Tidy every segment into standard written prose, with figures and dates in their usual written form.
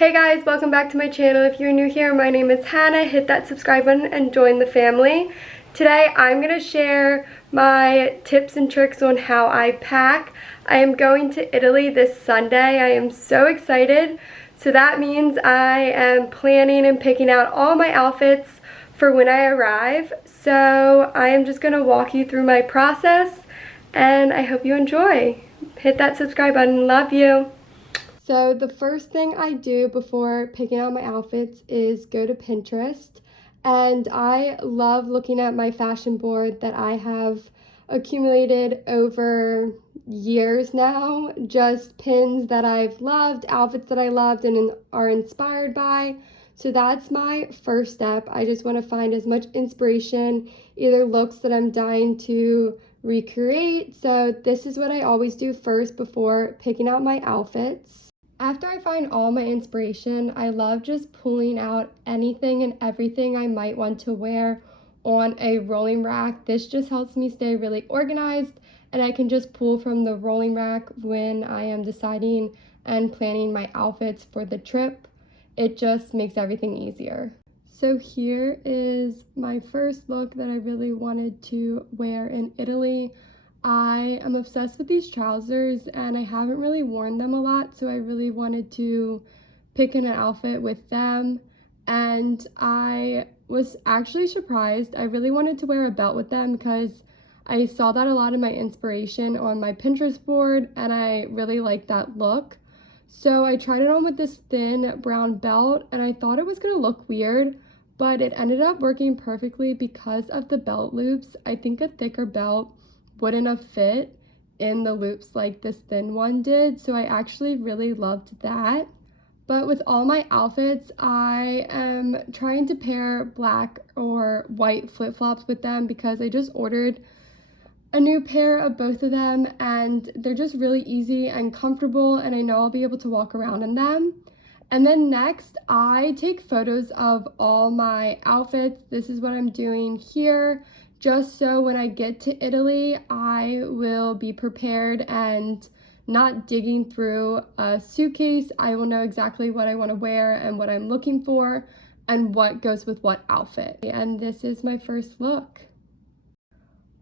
Hey guys, welcome back to my channel. If you're new here, my name is Hannah. Hit that subscribe button and join the family. Today I'm going to share my tips and tricks on how I pack. I am going to Italy this Sunday. I am so excited. So that means I am planning and picking out all my outfits for when I arrive. So I am just going to walk you through my process and I hope you enjoy. Hit that subscribe button. Love you. So the first thing I do before picking out my outfits is go to Pinterest, and I love looking at my fashion board that I have accumulated over years now, just pins that I've loved, outfits that I loved and are inspired by. So that's my first step. I just want to find as much inspiration, either looks that I'm dying to recreate. So this is what I always do first before picking out my outfits. After I find all my inspiration, I love just pulling out anything and everything I might want to wear on a rolling rack. This just helps me stay really organized, and I can just pull from the rolling rack when I am deciding and planning my outfits for the trip. It just makes everything easier. So here is my first look that I really wanted to wear in Italy. I am obsessed with these trousers and I haven't really worn them a lot, so I really wanted to pick an outfit with them, and I was actually surprised. I really wanted to wear a belt with them because I saw that a lot in my inspiration on my Pinterest board and I really liked that look. So I tried it on with this thin brown belt and I thought it was going to look weird, but it ended up working perfectly because of the belt loops. I think a thicker belt wouldn't have fit in the loops like this thin one did, so I actually really loved that. But with all my outfits, I am trying to pair black or white flip-flops with them because I just ordered a new pair of both of them and they're just really easy and comfortable, and I know I'll be able to walk around in them. And then next, I take photos of all my outfits. This is what I'm doing here, just so when I get to Italy, I will be prepared and not digging through a suitcase. I will know exactly what I want to wear and what I'm looking for and what goes with what outfit. And this is my first look.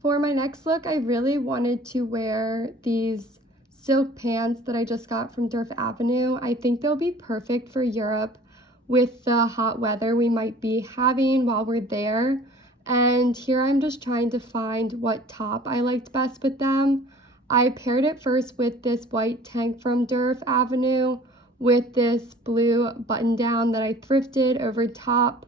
For my next look, I really wanted to wear these silk pants that I just got from Durf Avenue. I think they'll be perfect for Europe with the hot weather we might be having while we're there. And here I'm just trying to find what top I liked best with them. I paired it first with this white tank from Durf Avenue with this blue button down that I thrifted over top.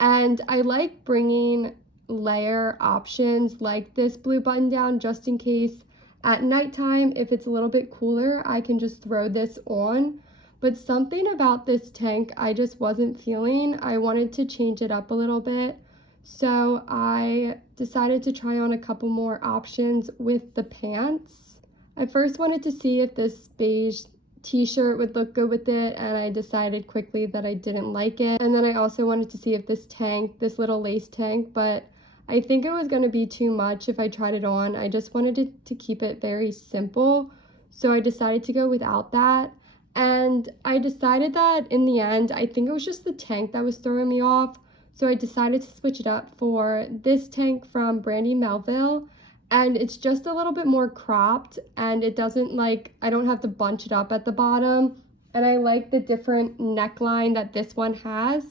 And I like bringing layer options like this blue button down just in case at nighttime, if it's a little bit cooler, I can just throw this on. But something about this tank I just wasn't feeling. I wanted to change it up a little bit. So I decided to try on a couple more options with the pants. I first wanted to see if this beige t-shirt would look good with it, and I decided quickly that I didn't like it. And then I also wanted to see if this tank, this little lace tank, but I think it was going to be too much if I tried it on. I just wanted to keep it very simple, so I decided to go without that. And I decided that in the end, I think it was just the tank that was throwing me off. So I decided to switch it up for this tank from Brandy Melville, and it's just a little bit more cropped and it doesn't I don't have to bunch it up at the bottom, and I like the different neckline that this one has.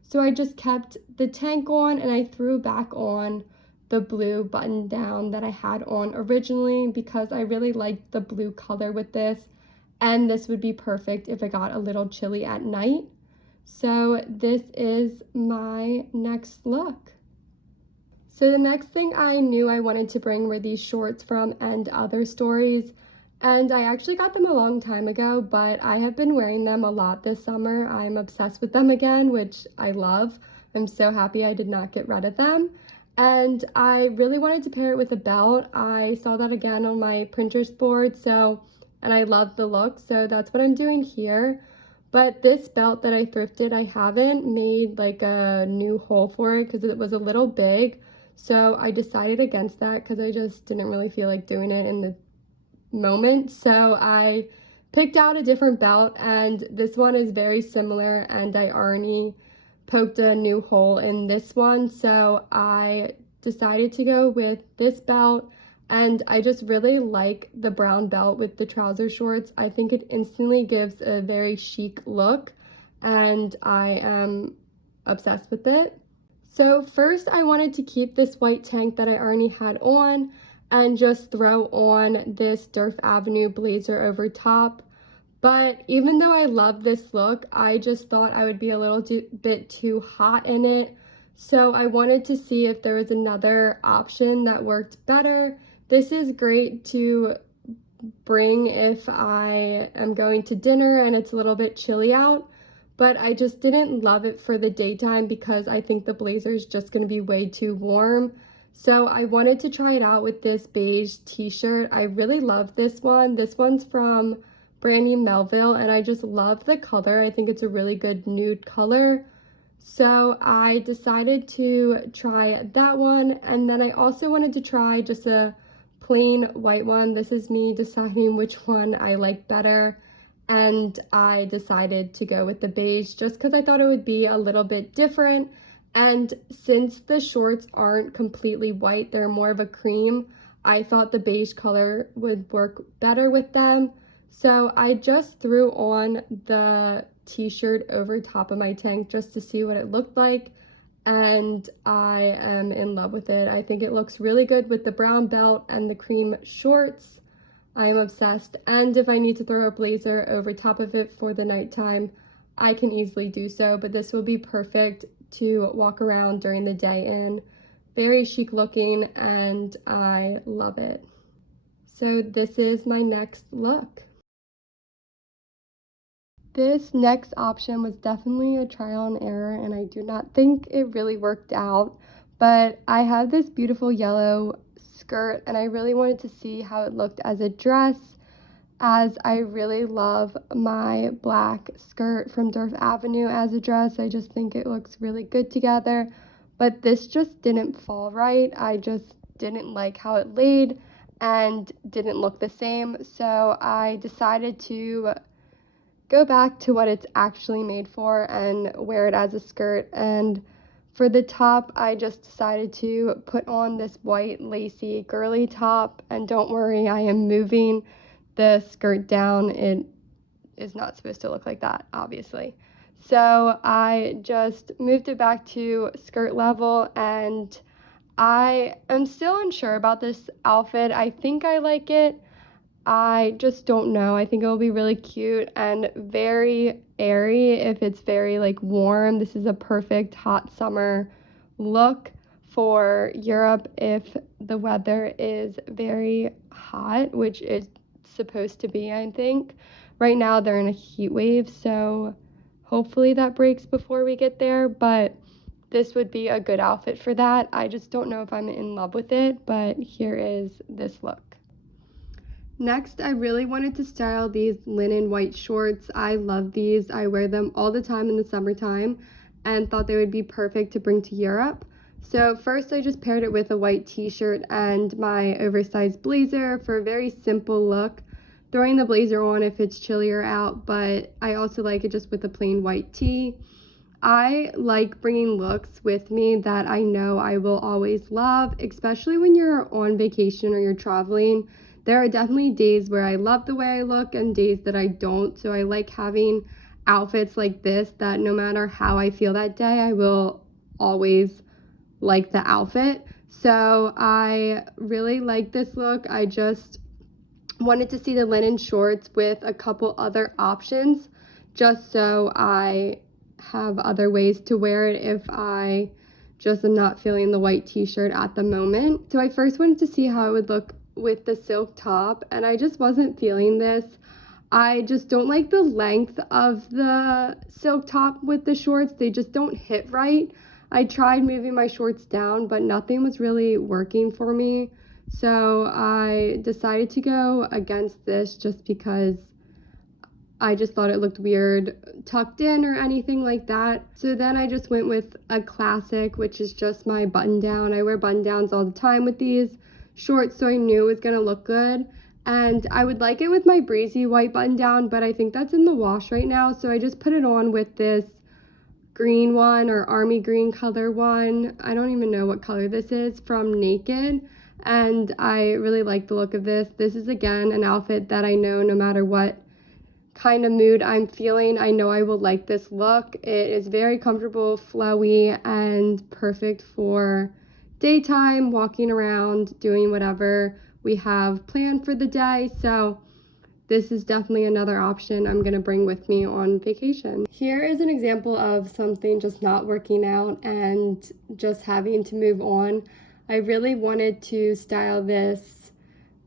So I just kept the tank on and I threw back on the blue button down that I had on originally because I really liked the blue color with this, and this would be perfect if it got a little chilly at night. So this is my next look. So the next thing I knew I wanted to bring were these shorts from And Other Stories. And I actually got them a long time ago, but I have been wearing them a lot this summer. I'm obsessed with them again, which I love. I'm so happy I did not get rid of them. And I really wanted to pair it with a belt. I saw that again on my Pinterest board, and I love the look, so that's what I'm doing here. But this belt that I thrifted, I haven't made a new hole for it because it was a little big. So I decided against that because I just didn't really feel like doing it in the moment. So I picked out a different belt, and this one is very similar, and I already poked a new hole in this one, so I decided to go with this belt. And I just really like the brown belt with the trouser shorts. I think it instantly gives a very chic look, and I am obsessed with it. So first I wanted to keep this white tank that I already had on and just throw on this Durf Avenue blazer over top. But even though I love this look, I just thought I would be a little bit too hot in it. So I wanted to see if there was another option that worked better. This is great to bring if I am going to dinner and it's a little bit chilly out, but I just didn't love it for the daytime because I think the blazer is just going to be way too warm. So I wanted to try it out with this beige t-shirt. I really love this one. This one's from Brandy Melville, and I just love the color. I think it's a really good nude color. So I decided to try that one, and then I also wanted to try just a plain white one. This is me deciding which one I like better, and I decided to go with the beige just because I thought it would be a little bit different. And since the shorts aren't completely white, they're more of a cream, I thought the beige color would work better with them. So I just threw on the t-shirt over top of my tank just to see what it looked like, and I am in love with it. I think it looks really good with the brown belt and the cream shorts. I am obsessed, and if I need to throw a blazer over top of it for the nighttime, I can easily do so, but this will be perfect to walk around during the day in. Very chic looking, and I love it. So this is my next look. This next option was definitely a trial and error, and I do not think it really worked out, but I have this beautiful yellow skirt, and I really wanted to see how it looked as a dress, as I really love my black skirt from Durf Avenue as a dress. I just think it looks really good together, but this just didn't fall right. I just didn't like how it laid and didn't look the same, so I decided to go back to what it's actually made for and wear it as a skirt. And for the top, I just decided to put on this white lacy girly top, and don't worry, I am moving the skirt down. It is not supposed to look like that, obviously. So I just moved it back to skirt level, and I am still unsure about this outfit. I think I like it. I just don't know. I think it will be really cute and very airy if it's very like warm. This is a perfect hot summer look for Europe if the weather is very hot, which it's supposed to be, I think. Right now they're in a heat wave, so hopefully that breaks before we get there, but this would be a good outfit for that. I just don't know if I'm in love with it, but here is this look. Next, I really wanted to style these linen white shorts. I love these. I wear them all the time in the summertime and thought they would be perfect to bring to Europe. So first I just paired it with a white t-shirt and my oversized blazer for a very simple look. Throwing the blazer on if it's chillier out, but I also like it just with a plain white tee. I like bringing looks with me that I know I will always love, especially when you're on vacation or you're traveling. There are definitely days where I love the way I look and days that I don't, so I like having outfits like this that no matter how I feel that day, I will always like the outfit. So I really like this look. I just wanted to see the linen shorts with a couple other options just so I have other ways to wear it if I just am not feeling the white t-shirt at the moment. So I first wanted to see how it would look with the silk top, and I just wasn't feeling this. I just don't like the length of the silk top with the shorts. They just don't hit right. I tried moving my shorts down, but nothing was really working for me. So I decided to go against this just because I just thought it looked weird tucked in or anything like that. So then I just went with a classic, which is just my button down. I wear button downs all the time with these shorts, so I knew it was gonna look good. And I would like it with my breezy white button down, but I think that's in the wash right now, so I just put it on with this green one, or army green color one. I don't even know what color this is, from Naked, and I really like the look of this. This is again an outfit that I know no matter what kind of mood I'm feeling, I know I will like this look. It is very comfortable, flowy, and perfect for daytime, walking around, doing whatever we have planned for the day. So this is definitely another option I'm going to bring with me on vacation. Here is an example of something just not working out and just having to move on. I really wanted to style this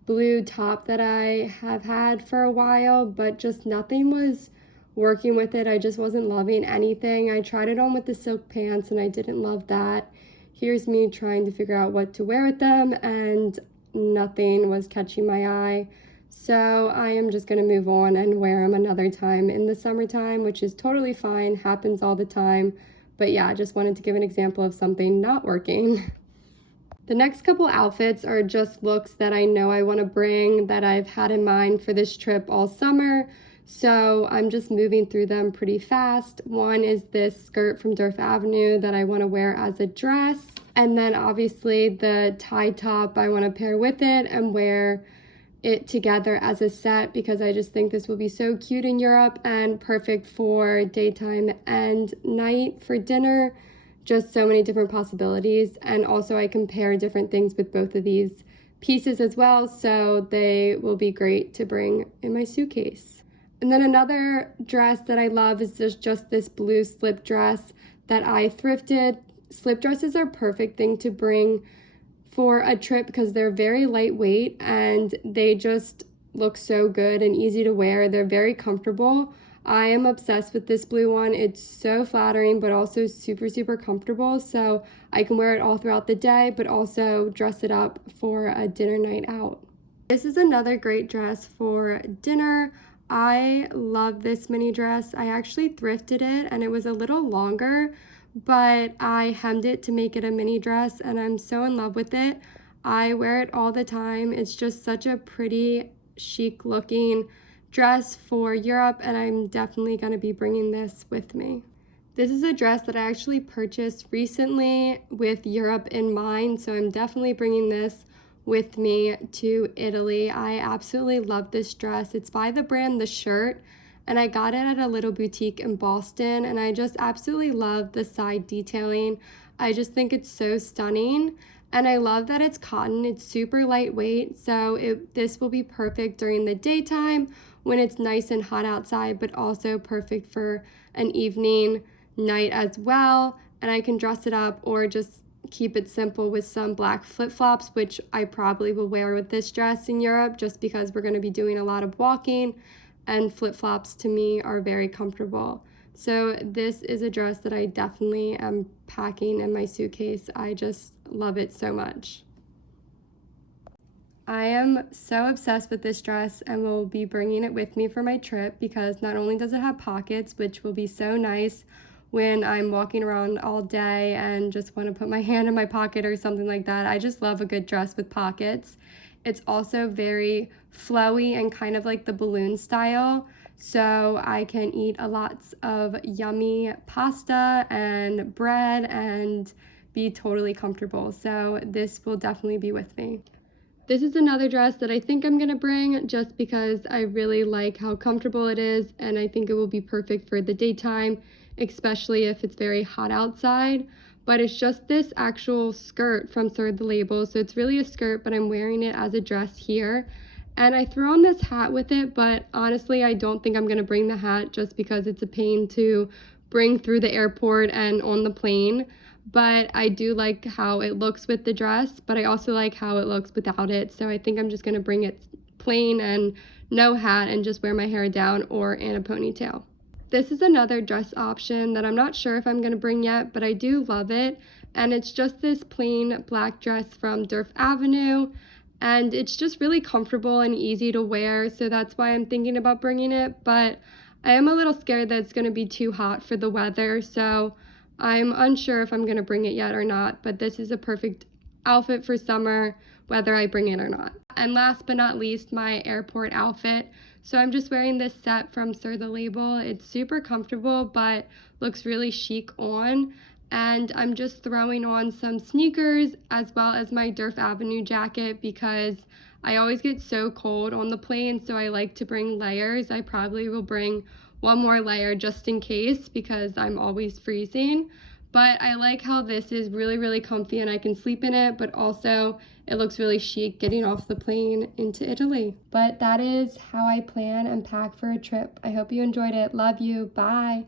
blue top that I have had for a while, but just nothing was working with it. I just wasn't loving anything. I tried it on with the silk pants and I didn't love that. Here's me trying to figure out what to wear with them, and nothing was catching my eye. So I am just going to move on and wear them another time in the summertime, which is totally fine, happens all the time. But yeah, I just wanted to give an example of something not working. The next couple outfits are just looks that I know I want to bring, that I've had in mind for this trip all summer. So I'm just moving through them pretty fast. One is this skirt from Durf Avenue that I want to wear as a dress. And then obviously the tie top I want to pair with it and wear it together as a set, because I just think this will be so cute in Europe and perfect for daytime and night for dinner. Just so many different possibilities. And also I can pair different things with both of these pieces as well, so they will be great to bring in my suitcase. And then another dress that I love is just this blue slip dress that I thrifted. Slip dresses are a perfect thing to bring for a trip because they're very lightweight and they just look so good and easy to wear. They're very comfortable. I am obsessed with this blue one. It's so flattering, but also super, super comfortable. So I can wear it all throughout the day, but also dress it up for a dinner night out. This is another great dress for dinner. I love this mini dress. I actually thrifted it and it was a little longer, but I hemmed it to make it a mini dress and I'm so in love with it. I wear it all the time. It's just such a pretty, chic looking dress for Europe, and I'm definitely going to be bringing this with me. This is a dress that I actually purchased recently with Europe in mind, so I'm definitely bringing this with me to Italy. I absolutely love this dress. It's by the brand The Shirt, and I got it at a little boutique in Boston, and I just absolutely love the side detailing. I just think it's so stunning. And I love that it's cotton. It's super lightweight, so this will be perfect during the daytime when it's nice and hot outside, but also perfect for an evening night as well. And I can dress it up or just keep it simple with some black flip-flops, which I probably will wear with this dress in Europe just because we're going to be doing a lot of walking, and flip-flops to me are very comfortable. So this is a dress that I definitely am packing in my suitcase. I just love it so much. I am so obsessed with this dress and will be bringing it with me for my trip because not only does it have pockets, which will be so nice when I'm walking around all day and just want to put my hand in my pocket or something like that. I just love a good dress with pockets. It's also very flowy and kind of like the balloon style. So I can eat lots of yummy pasta and bread and be totally comfortable. So this will definitely be with me. This is another dress that I think I'm gonna bring just because I really like how comfortable it is, and I think it will be perfect for the daytime, especially if it's very hot outside. But it's just this actual skirt from Sir the Label. So it's really a skirt, but I'm wearing it as a dress here. And I threw on this hat with it, but honestly, I don't think I'm gonna bring the hat just because it's a pain to bring through the airport and on the plane. But I do like how it looks with the dress, but I also like how it looks without it. So I think I'm just gonna bring it plain and no hat and just wear my hair down or in a ponytail. This is another dress option that I'm not sure if I'm gonna bring yet, but I do love it. And it's just this plain black dress from Durf Avenue. And it's just really comfortable and easy to wear, so that's why I'm thinking about bringing it. But I am a little scared that it's going to be too hot for the weather, so I'm unsure if I'm going to bring it yet or not. But this is a perfect outfit for summer, whether I bring it or not. And last but not least, my airport outfit. So I'm just wearing this set from Sir the Label. It's super comfortable, but looks really chic on. And I'm just throwing on some sneakers as well as my Durf Avenue jacket because I always get so cold on the plane, so I like to bring layers. I probably will bring one more layer just in case because I'm always freezing. But I like how this is really, really comfy and I can sleep in it, but also it looks really chic getting off the plane into Italy. But that is how I plan and pack for a trip. I hope you enjoyed it. Love you. Bye.